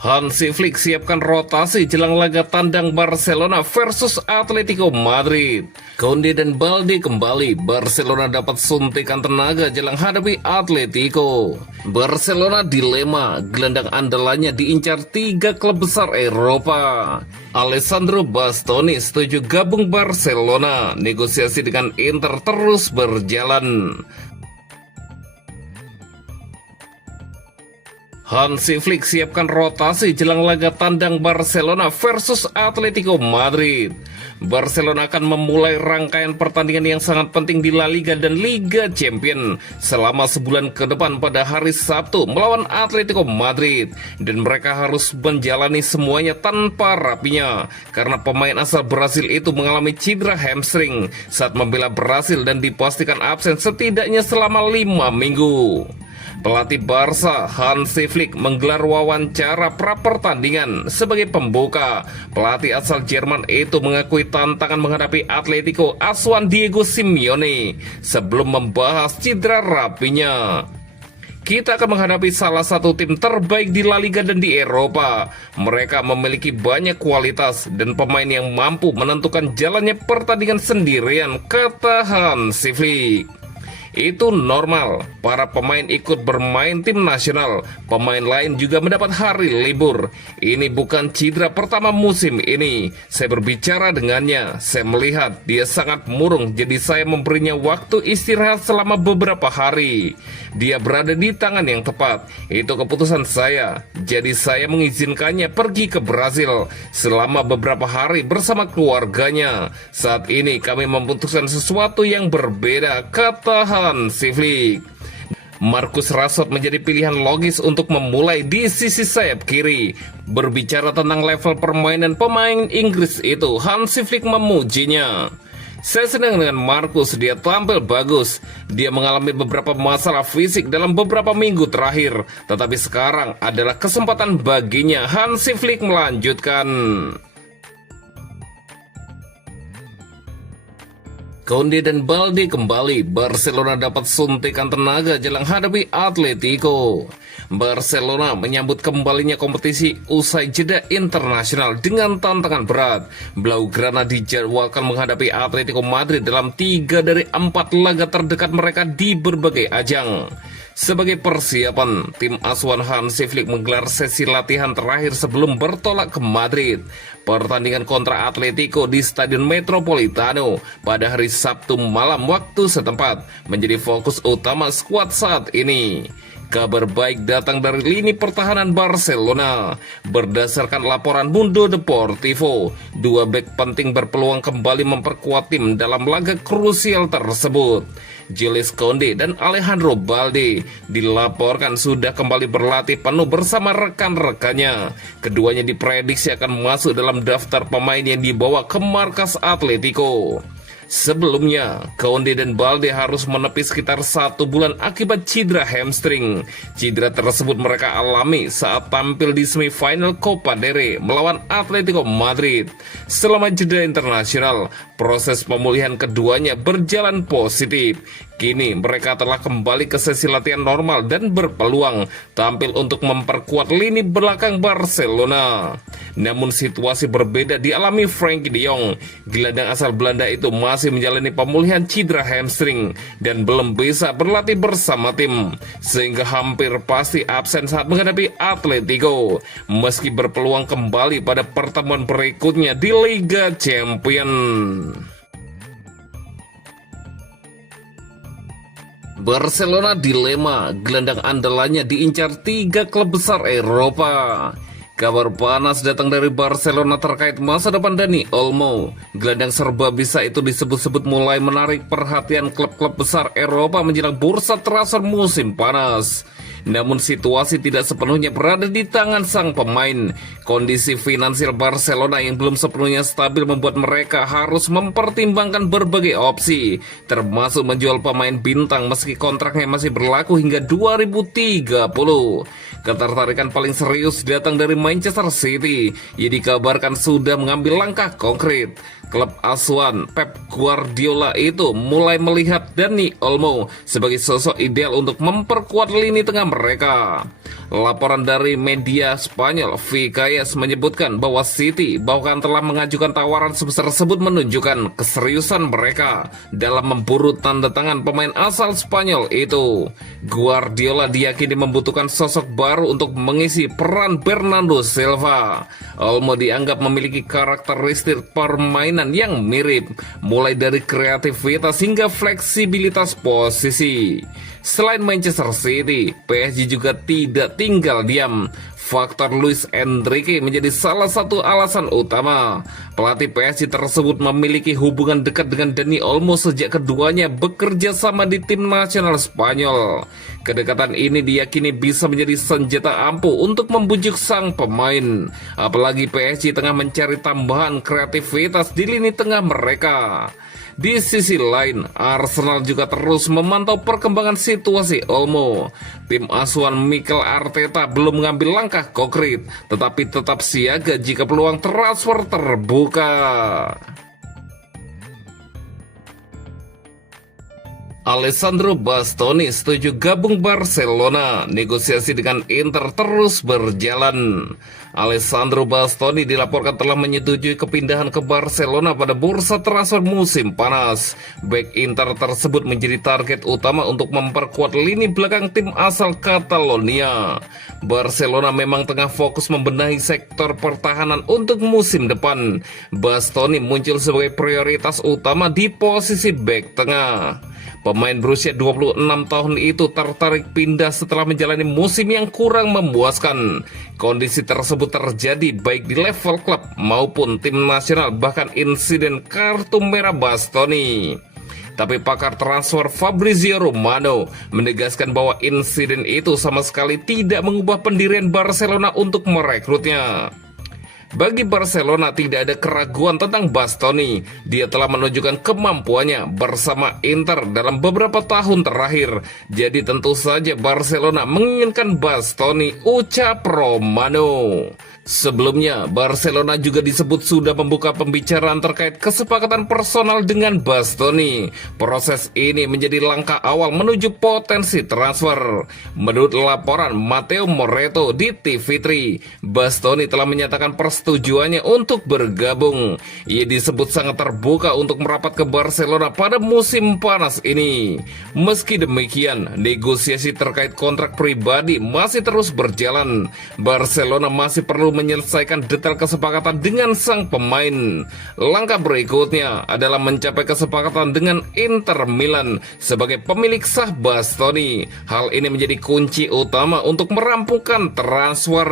Hansi Flick siapkan rotasi jelang laga tandang Barcelona versus Atletico Madrid. Koundé dan Balde kembali. Barcelona dapat suntikan tenaga jelang hadapi Atletico. Barcelona dilema, gelandang andalannya diincar 3 klub besar Eropa. Alessandro Bastoni setuju gabung Barcelona. Negosiasi dengan Inter terus berjalan. Hansi Flick siapkan rotasi jelang laga tandang Barcelona versus Atletico Madrid. Barcelona akan memulai rangkaian pertandingan yang sangat penting di La Liga dan Liga Champions selama sebulan ke depan pada hari Sabtu melawan Atletico Madrid. Dan mereka harus menjalani semuanya tanpa rapinya karena pemain asal Brasil itu mengalami cedera hamstring saat membela Brasil dan dipastikan absen setidaknya selama 5 minggu. Pelatih Barca Hansi Flick menggelar wawancara pra-pertandingan sebagai pembuka. Pelatih asal Jerman itu mengakui tantangan menghadapi Atletico asuhan Diego Simeone sebelum membahas cedera rapinya. Kita akan menghadapi salah satu tim terbaik di La Liga dan di Eropa. Mereka memiliki banyak kualitas dan pemain yang mampu menentukan jalannya pertandingan sendirian, kata Hansi Flick. Itu normal, para pemain ikut bermain tim nasional. Pemain lain juga mendapat hari libur. Ini bukan cedera pertama musim ini. Saya berbicara dengannya, saya melihat dia sangat murung, jadi saya memberinya waktu istirahat selama beberapa hari. Dia berada di tangan yang tepat. Itu keputusan saya. Jadi saya mengizinkannya pergi ke Brasil selama beberapa hari bersama keluarganya. Saat ini kami memutuskan sesuatu yang berbeda, kata Hansi Flick. Marcus Rashford menjadi pilihan logis untuk memulai di sisi sayap kiri. Berbicara tentang level permainan pemain Inggris itu, Hansi Flick memujinya. Saya senang dengan Marcus, dia tampil bagus. Dia mengalami beberapa masalah fisik dalam beberapa minggu terakhir, tetapi sekarang adalah kesempatan baginya, Hansi Flick melanjutkan. Koundé dan Balde kembali. Barcelona dapat suntikan tenaga jelang hadapi Atletico. Barcelona menyambut kembalinya kompetisi usai jeda internasional dengan tantangan berat. Blaugrana dijadwalkan menghadapi Atletico Madrid dalam 3 dari 4 laga terdekat mereka di berbagai ajang. Sebagai persiapan, tim asuhan Hansi Flick menggelar sesi latihan terakhir sebelum bertolak ke Madrid. Pertandingan kontra Atletico di Stadion Metropolitano pada hari Sabtu malam waktu setempat menjadi fokus utama skuad saat ini. Kabar baik datang dari lini pertahanan Barcelona. Berdasarkan laporan Mundo Deportivo, 2 bek penting berpeluang kembali memperkuat tim dalam laga krusial tersebut. Jules Koundé dan Alejandro Balde dilaporkan sudah kembali berlatih penuh bersama rekan-rekannya. Keduanya diprediksi akan masuk dalam daftar pemain yang dibawa ke markas Atletico. Sebelumnya, Koundé dan Balde harus menepi sekitar 1 bulan akibat cedera hamstring. Cedera tersebut mereka alami saat tampil di semifinal Copa del Rey melawan Atletico Madrid. Selama jeda internasional, proses pemulihan keduanya berjalan positif. Kini mereka telah kembali ke sesi latihan normal dan berpeluang tampil untuk memperkuat lini belakang Barcelona. Namun situasi berbeda dialami Frenkie de Jong. Gelandang asal Belanda itu masih menjalani pemulihan cedera hamstring dan belum bisa berlatih bersama tim, sehingga hampir pasti absen saat menghadapi Atletico, meski berpeluang kembali pada pertemuan berikutnya di Liga Champions. Barcelona dilema, gelandang andalannya diincar 3 klub besar Eropa. Kabar panas datang dari Barcelona terkait masa depan Dani Olmo. Gelandang serba bisa itu disebut-sebut mulai menarik perhatian klub-klub besar Eropa menjelang bursa transfer musim panas. Namun situasi tidak sepenuhnya berada di tangan sang pemain. Kondisi finansial Barcelona yang belum sepenuhnya stabil membuat mereka harus mempertimbangkan berbagai opsi, termasuk menjual pemain bintang meski kontraknya masih berlaku hingga 2030. Ketertarikan paling serius datang dari Manchester City. Ia dikabarkan sudah mengambil langkah konkret. Klub asuhan Pep Guardiola itu mulai melihat Dani Olmo sebagai sosok ideal untuk memperkuat lini tengah mereka. Laporan dari media Spanyol VKS menyebutkan bahwa City bahkan telah mengajukan tawaran sebesar tersebut, menunjukkan keseriusan mereka dalam memburu tanda tangan pemain asal Spanyol itu. Guardiola diyakini membutuhkan sosok baru untuk mengisi peran Bernardo Silva. Olmo dianggap memiliki karakteristik permainan yang mirip, mulai dari kreativitas hingga fleksibilitas posisi. Selain Manchester City, PSG juga tidak tinggal diam. Faktor Luis Enrique menjadi salah satu alasan utama. Pelatih PSG tersebut memiliki hubungan dekat dengan Dani Olmo sejak keduanya bekerja sama di tim nasional Spanyol. Kedekatan ini diyakini bisa menjadi senjata ampuh untuk membujuk sang pemain. Apalagi PSG tengah mencari tambahan kreativitas di lini tengah mereka. Di sisi lain, Arsenal juga terus memantau perkembangan situasi Olmo. Tim asuhan Mikel Arteta belum mengambil langkah konkret, tetapi tetap siaga jika peluang transfer terbuka. Alessandro Bastoni setuju gabung Barcelona. Negosiasi dengan Inter terus berjalan. Alessandro Bastoni dilaporkan telah menyetujui kepindahan ke Barcelona pada bursa transfer musim panas. Bek Inter tersebut menjadi target utama untuk memperkuat lini belakang tim asal Catalonia. Barcelona memang tengah fokus membenahi sektor pertahanan untuk musim depan. Bastoni muncul sebagai prioritas utama di posisi bek tengah. Pemain berusia 26 tahun itu tertarik pindah setelah menjalani musim yang kurang memuaskan. Kondisi tersebut terjadi baik di level klub maupun tim nasional, bahkan insiden kartu merah Bastoni. Tapi pakar transfer Fabrizio Romano menegaskan bahwa insiden itu sama sekali tidak mengubah pendirian Barcelona untuk merekrutnya. Bagi Barcelona tidak ada keraguan tentang Bastoni. Dia telah menunjukkan kemampuannya bersama Inter dalam beberapa tahun terakhir. Jadi tentu saja Barcelona menginginkan Bastoni, ucap Romano. Sebelumnya, Barcelona juga disebut sudah membuka pembicaraan terkait kesepakatan personal dengan Bastoni. Proses ini menjadi langkah awal menuju potensi transfer. Menurut laporan Matteo Moretto di TV3, Bastoni telah menyatakan persetujuannya untuk bergabung. Ia disebut sangat terbuka untuk merapat ke Barcelona pada musim panas ini. Meski demikian, negosiasi terkait kontrak pribadi masih terus berjalan. Barcelona masih perlu menyelesaikan detail kesepakatan dengan sang pemain. Langkah berikutnya adalah mencapai kesepakatan dengan Inter Milan sebagai pemilik sah Bastoni. Hal ini menjadi kunci utama untuk merampungkan transfer.